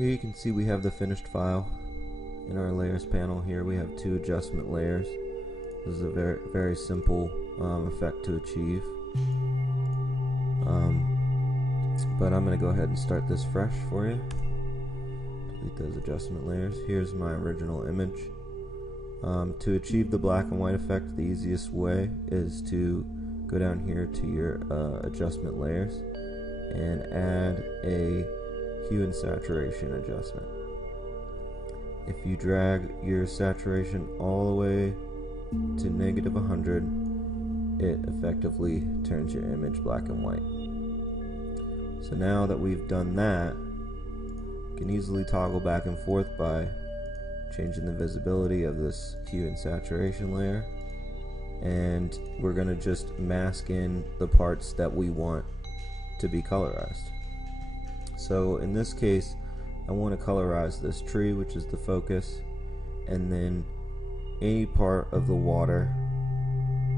Here you can see we have the finished file. In our layers panel here we have 2 adjustment layers. This is a very simple effect to achieve. But I'm going to go ahead and start this fresh for you. Delete those adjustment layers. Here's my original image. To achieve the black and white effect, the easiest way is to go down here to your adjustment layers and add a hue and saturation adjustment. If you drag your saturation all the way to -100, it effectively turns your image black and white. So now that we've done that, you can easily toggle back and forth by changing the visibility of this hue and saturation layer, and we're going to just mask in the parts that we want to be colorized. So in this case, I want to colorize this tree, which is the focus, and then any part of the water,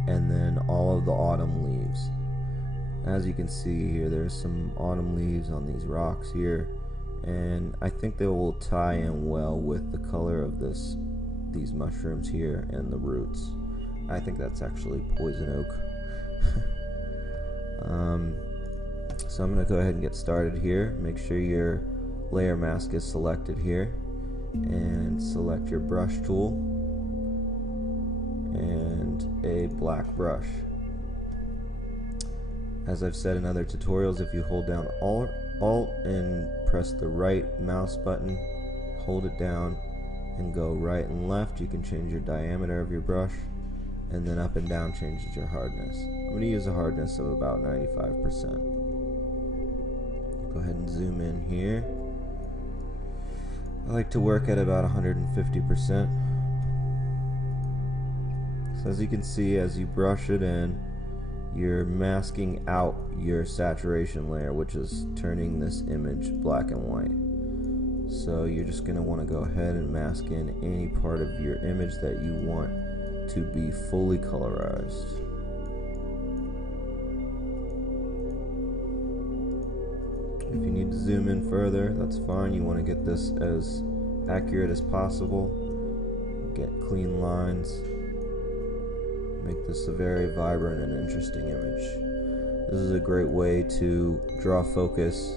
and then all of the autumn leaves. As you can see here, there's some autumn leaves on these rocks here, and I think they will tie in well with the color of these mushrooms here and the roots. I think that's actually poison oak. So I'm going to go ahead and get started here. Make sure your layer mask is selected here, and select your brush tool and a black brush. As I've said in other tutorials, if you hold down Alt and press the right mouse button, hold it down and go right and left, you can change your diameter of your brush, and then up and down changes your hardness. I'm going to use a hardness of about 95%. Go ahead and zoom in here. I like to work at about 150%. So as you can see, as you brush it in, you're masking out your saturation layer, which is turning this image black and white. So you're just going to want to go ahead and mask in any part of your image that you want to be fully colorized. If you need to zoom in further, that's fine. You want to get this as accurate as possible. Get clean lines. Make this a very vibrant and interesting image. This is a great way to draw focus.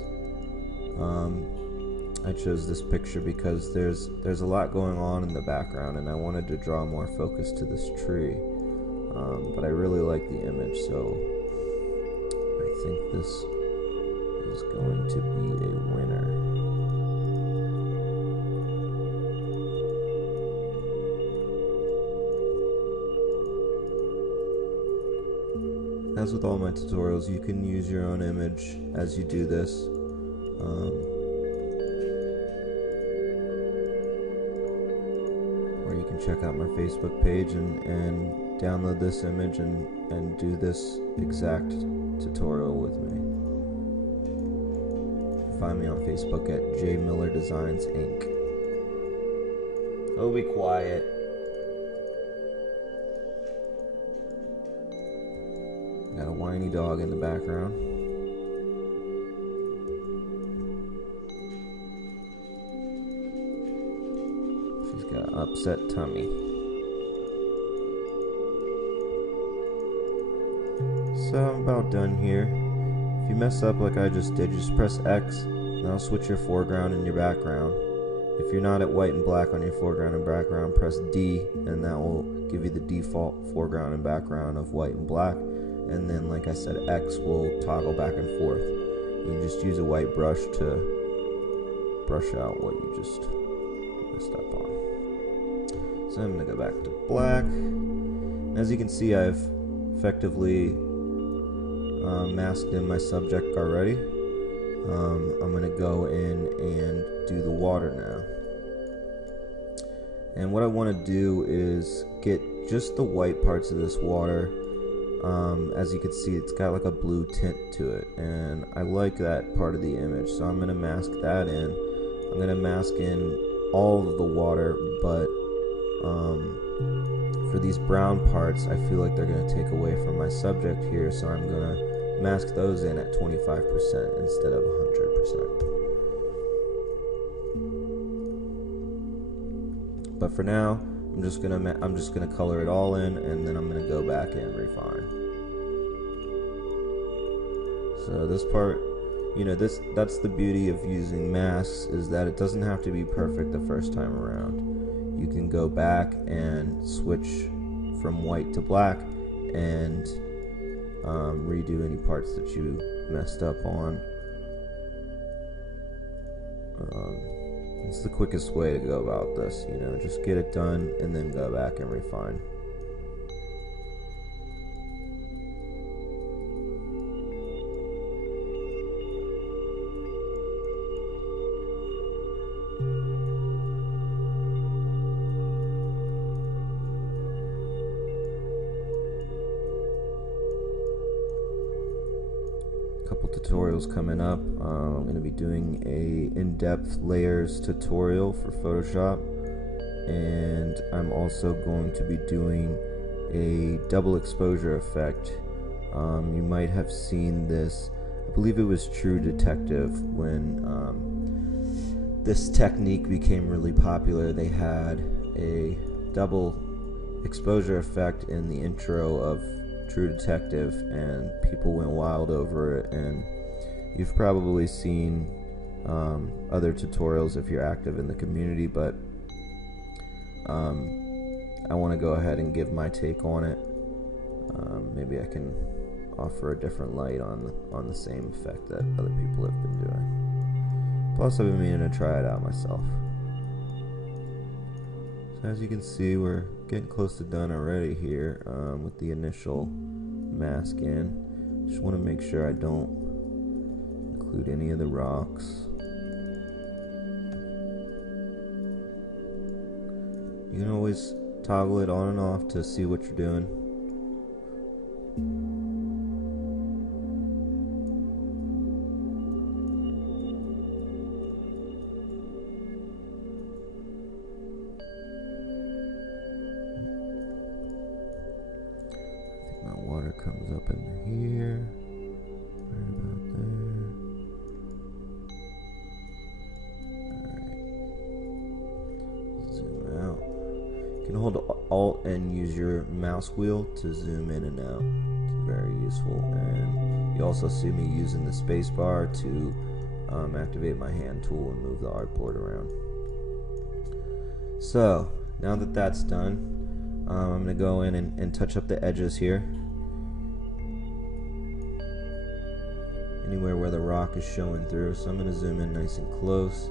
I chose this picture because there's a lot going on in the background, and I wanted to draw more focus to this tree. But I really like the image, so I think this is going to be a winner. As with all my tutorials, you can use your own image as you do this. Or you can check out my Facebook page and download this image and do this exact tutorial with me. Find me on Facebook at JMD Designs Inc. Oh, be quiet. Got a whiny dog in the background. She's got an upset tummy. So I'm about done here. If you mess up like I just did, just press X, and that'll switch your foreground and your background. If you're not at white and black on your foreground and background, press D, and that will give you the default foreground and background of white and black. And then, like I said, X will toggle back and forth. You just use a white brush to brush out what you just messed up on. So I'm going to go back to black. As you can see, I've effectively masked in my subject already. I'm going to go in and do the water now. And what I want to do is get just the white parts of this water. As you can see, it's got like a blue tint to it, and I like that part of the image, so I'm going to mask that in. I'm going to mask in all of the water, but for these brown parts, I feel like they're going to take away from my subject here, so I'm going to mask those in at 25% instead of 100%. But for now, I'm just gonna color it all in, and then I'm gonna go back and refine. So this part, that's the beauty of using masks, is that it doesn't have to be perfect the first time around. You can go back and switch from white to black and redo any parts that you messed up on. It's the quickest way to go about this, just get it done and then go back and refine. Couple tutorials coming up. I'm going to be doing a in-depth layers tutorial for Photoshop, and I'm also going to be doing a double exposure effect. You might have seen this, I believe it was True Detective, when this technique became really popular. They had a double exposure effect in the intro of True Detective, and people went wild over it. And you've probably seen other tutorials if you're active in the community, but I want to go ahead and give my take on it. Maybe I can offer a different light on the same effect that other people have been doing. Plus, I've been meaning to try it out myself. So as you can see, we're getting close to done already here with the initial mask in. Just want to make sure I don't include any of the rocks. You can always toggle it on and off to see what you're doing. My water comes up in here, right about there. Alright, zoom out. You can hold Alt and use your mouse wheel to zoom in and out. It's very useful. And you also see me using the space bar to activate my hand tool and move the artboard around. So now that that's done, I'm going to go in and touch up the edges here. Anywhere where the rock is showing through. So I'm going to zoom in nice and close,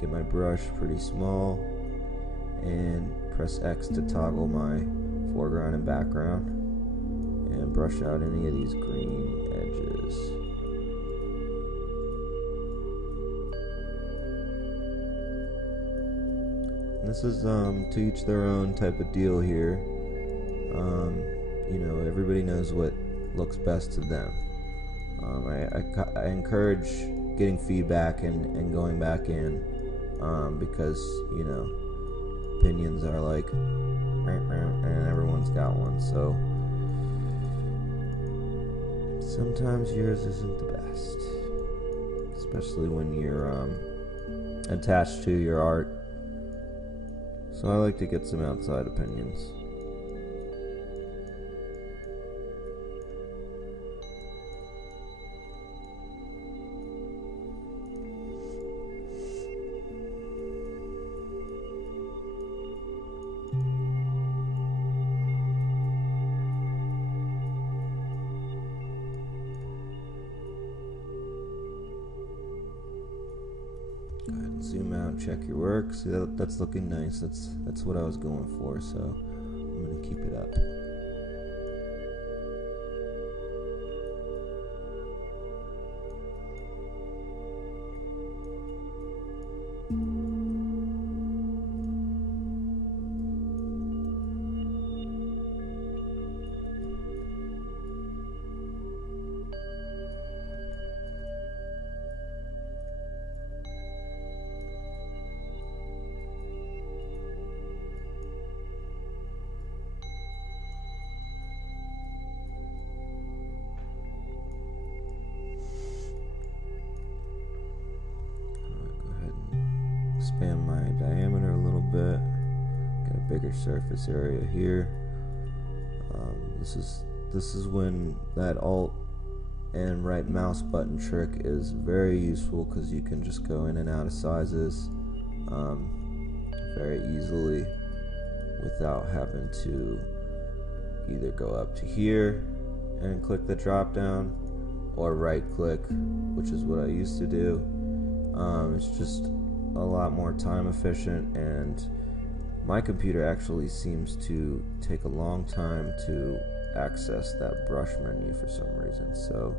get my brush pretty small, and press X to toggle my foreground and background, and brush out any of these green edges. This is to each their own type of deal here. Everybody knows what looks best to them. I encourage getting feedback and going back in because opinions are like, and everyone's got one. So sometimes yours isn't the best, especially when you're attached to your art. So I like to get some outside opinions. Go ahead and zoom out, check your work. See, that's looking nice. That's what I was going for, so I'm going to keep it up. Expand my diameter a little bit. bigger surface area here. This is when that Alt and right mouse button trick is very useful, because you can just go in and out of sizes very easily without having to either go up to here and click the drop down, or right click, which is what I used to do. It's just a lot more time efficient, and my computer actually seems to take a long time to access that brush menu for some reason. So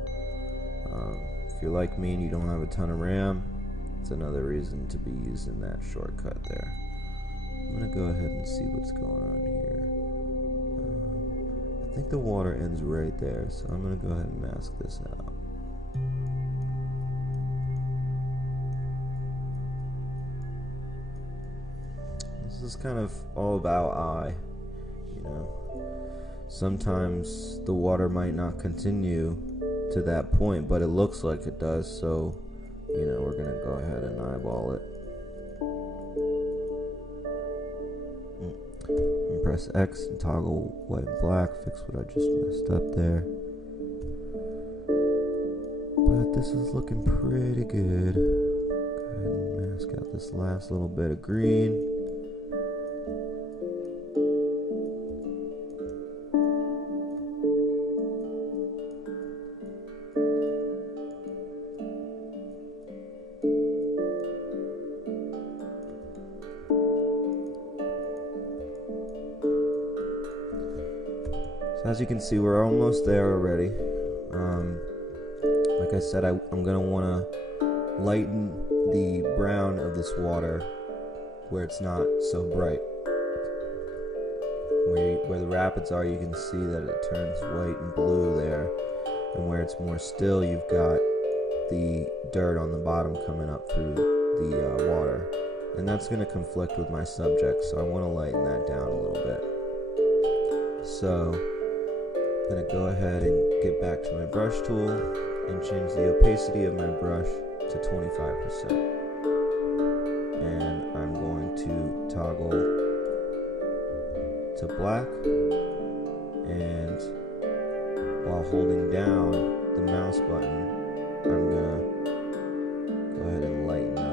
if you're like me and you don't have a ton of RAM, it's another reason to be using that shortcut there. I'm gonna go ahead and see what's going on here. I think the water ends right there, so I'm gonna go ahead and mask this out. This is kind of all about eye, you know. Sometimes the water might not continue to that point, but it looks like it does, so you know, we're gonna go ahead and eyeball it. And press X and toggle white and black, fix what I just messed up there. But this is looking pretty good. Go ahead and mask out this last little bit of green. So as you can see, we're almost there already. Like I said, I'm going to want to lighten the brown of this water where it's not so bright. Where the rapids are, you can see that it turns white and blue there. And where it's more still, you've got the dirt on the bottom coming up through the water. And that's going to conflict with my subject, so I want to lighten that down a little bit. So I'm going to go ahead and get back to my brush tool and change the opacity of my brush to 25%. And I'm going to toggle to black, and while holding down the mouse button, I'm going to go ahead and lighten up.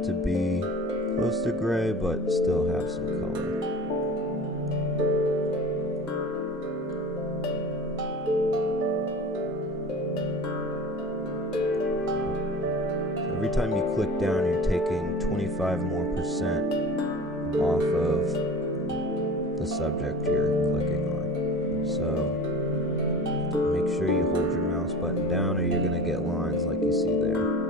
To be close to gray but still have some color. So every time you click down, you're taking 25% more off of the subject you're clicking on. So make sure you hold your mouse button down, or you're going to get lines like you see there.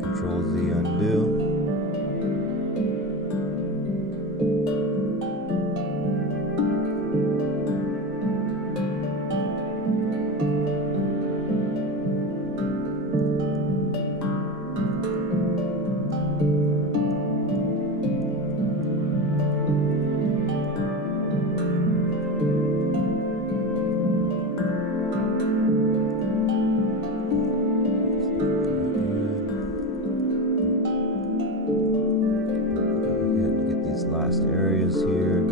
Control Z undo. Last areas here.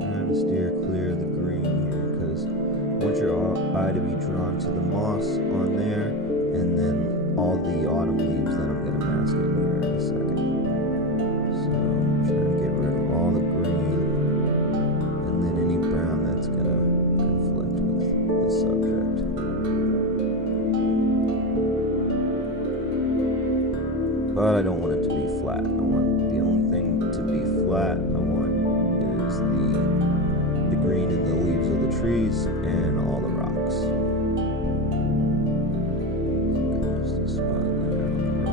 Trying to steer clear of the green here, because I want your eye to be drawn to the moss on there, and then all the autumn leaves that I'm going to mask in here in a second. So I'm trying to get rid of all the green, and then any brown that's going to conflict with the subject. But I don't want it to be flat. I want the only thing to be flat I want is the green in the leaves of the trees and all the rocks. Just a spot there on the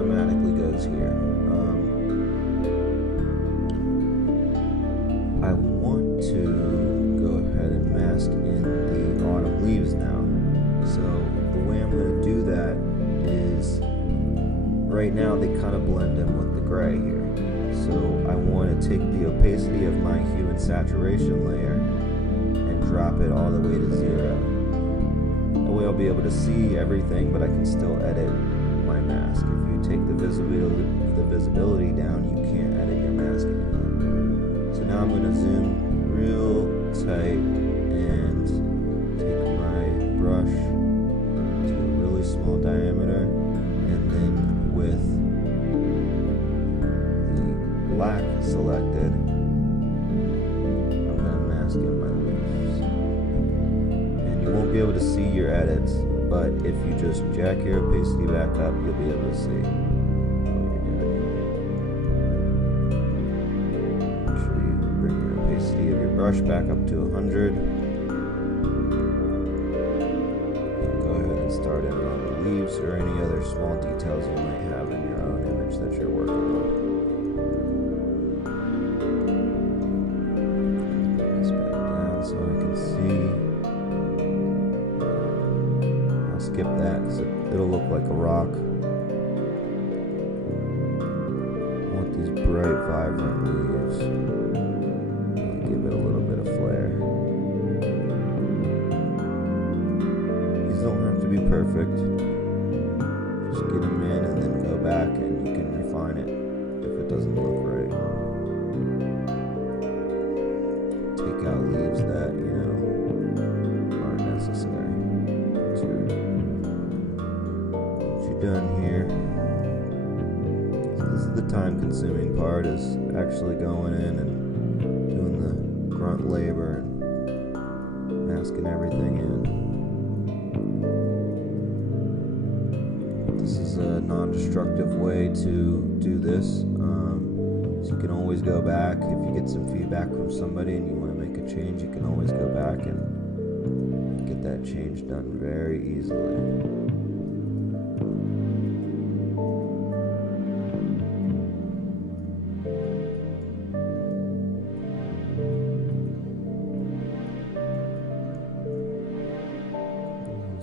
automatically goes here. I want to go ahead and mask in the autumn leaves now. So the way I'm going to do that is, right now they kind of blend in with the gray here. So I want to take the opacity of my hue and saturation layer and drop it all the way to 0. That way I'll be able to see everything, but I can still edit my mask. If you take the visibility down, you can't edit your mask anymore. So now I'm going to zoom real tight and take my brush to a really small diameter, and then with the black selected, I'm going to mask in my leaves. And you won't be able to see your edits, but if you just jack your opacity back up, you'll be able to see what you're doing. Make sure you bring your opacity of your brush back up to 100. Go ahead and start in on the leaves or any other small details you might have in your own image that you're working on. Bring this back down so I can see. Skip that because it'll look like a rock. I want these bright, vibrant leaves. Give it a little bit of flair. These don't have to be perfect. Just get them in and then go back and you can refine it if it doesn't look right. Take out leaves that, aren't necessary. Done here. So this is the time-consuming part, is actually going in and doing the grunt labor and masking everything in. This is a non-destructive way to do this. So you can always go back if you get some feedback from somebody and you want to make a change. You can always go back and get that change done very easily.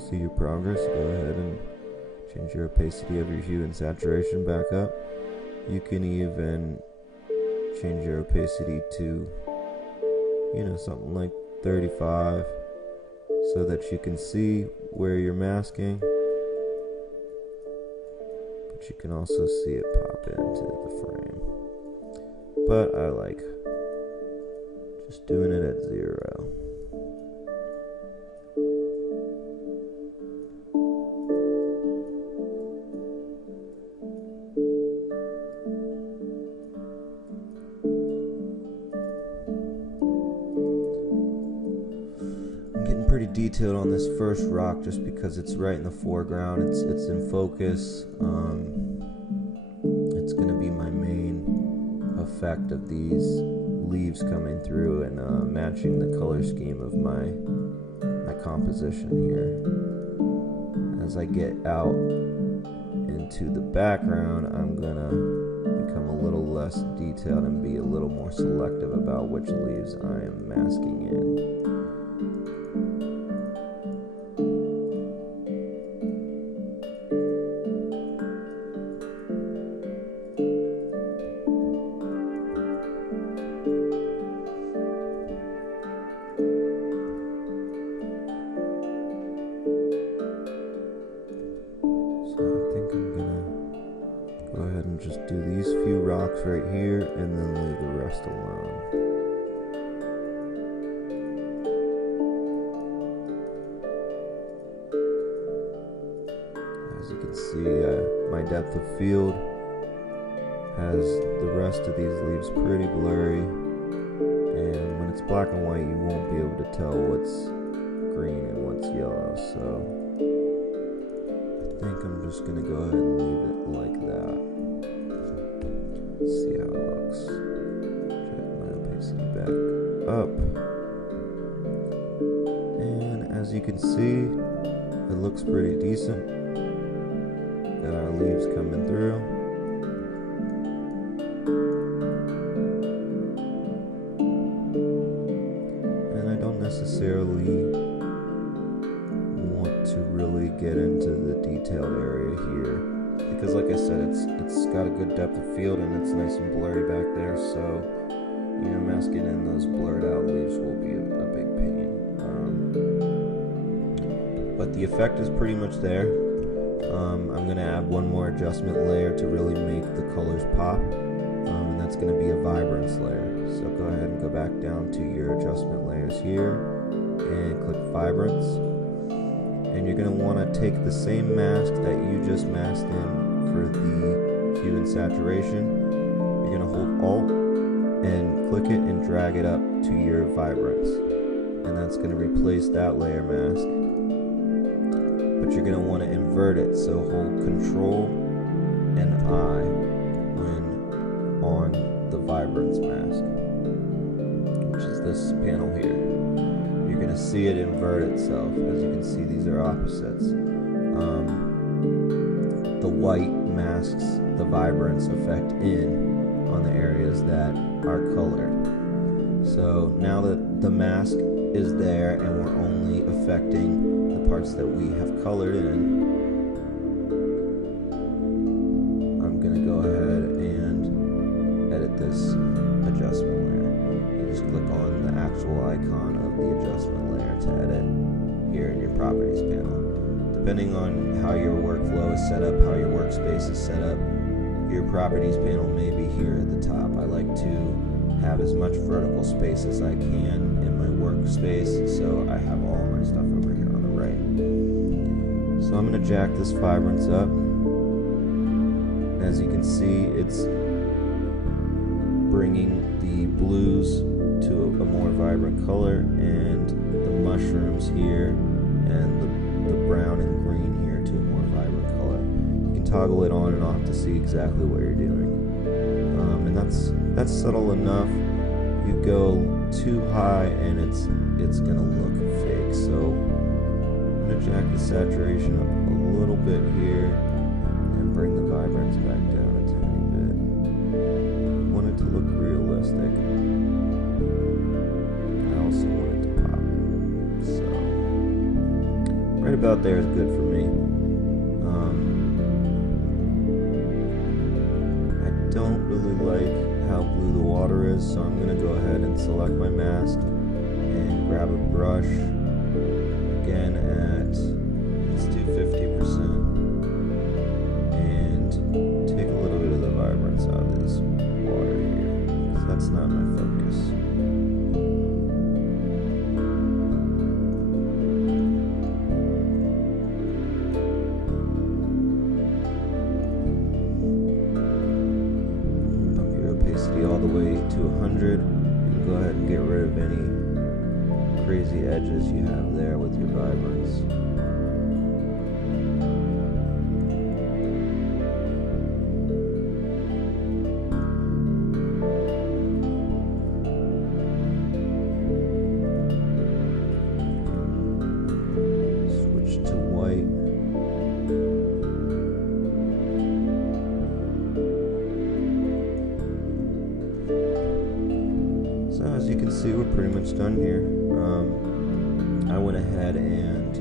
See your progress, go ahead and change your opacity of your hue and saturation back up. You can even change your opacity to, something like 35 so that you can see where you're masking, but you can also see it pop into the frame. But I like just doing it at 0. Pretty detailed on this first rock just because it's right in the foreground. It's in focus. It's going to be my main effect of these leaves coming through and matching the color scheme of my composition here. As I get out into the background, I'm going to become a little less detailed and be a little more selective about which leaves I am masking in. Just do these few rocks right here and then leave the rest alone. As you can see, my depth of field has the rest of these leaves pretty blurry, and when it's black and white you won't be able to tell what's green and what's yellow, so I think I'm just going to go ahead and leave it like that. See how it looks. Check my opacity back up. And as you can see, it looks pretty decent. Got our leaves coming through. And I don't necessarily want to really get into the detailed area here, because like I said, it's got a good depth of field and it's nice and blurry back there, so you know, masking in those blurred out leaves will be a big pain. But the effect is pretty much there. I'm going to add one more adjustment layer to really make the colors pop, and that's going to be a vibrance layer. So go ahead and go back down to your adjustment layers here and click vibrance. And you're going to want to take the same mask that you just masked in for the hue and saturation. You're going to hold Alt and click it and drag it up to your vibrance, and that's going to replace that layer mask. But you're going to want to invert it, so hold Control and I when on the vibrance mask, which is this panel here. You're going to see it invert itself. As you can see, these are opposites. The white masks the vibrance effect in on the areas that are colored. So now that the mask is there and we're only affecting the parts that we have colored in, I'm going to go ahead and edit this adjustment layer. You just click on the actual icon of the adjustment layer to edit here in your properties panel. Depending on how your workflow is set up, how your workspace is set up, your properties panel may be here at the top. I like to have as much vertical space as I can in my workspace, so I have all my stuff over here on the right. So I'm going to jack this vibrance up. As you can see, it's bringing the blues to a more vibrant color, and the mushrooms here and the brown and green here to a more vibrant color. You can toggle it on and off to see exactly what you're doing. And that's subtle enough. You go too high and it's gonna look fake. So I'm gonna jack the saturation up a little bit here and bring the vibrance back down a tiny bit. I want it to look realistic. I also want it to pop. So right about there is good for me. I don't really like how blue the water is, so I'm going to go ahead and select my mask and grab a brush, again let's do 50%, and take a little bit of the vibrance out of this water here, because that's not my focus. All the way to 100, and go ahead and get rid of any crazy edges you have there with your vibrance. Switch to white. So as you can see, we're pretty much done here. I went ahead and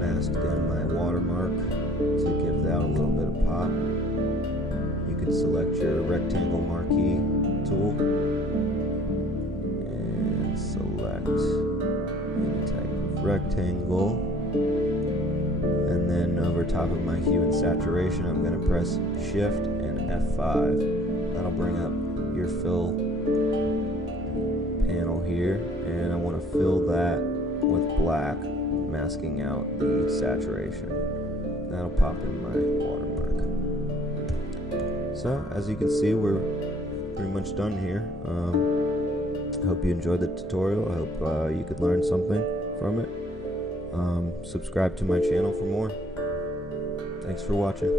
masked in my watermark to give that a little bit of pop. You can select your rectangle marquee tool and select any type of rectangle. And then over top of my hue and saturation, I'm going to press Shift and F5. That'll bring up your fill panel here, and I want to fill that with black, masking out the saturation. That'll pop in my watermark. So as you can see, we're pretty much done here. I hope you enjoyed the tutorial. I hope you could learn something from it. Subscribe to my channel for more. Thanks for watching.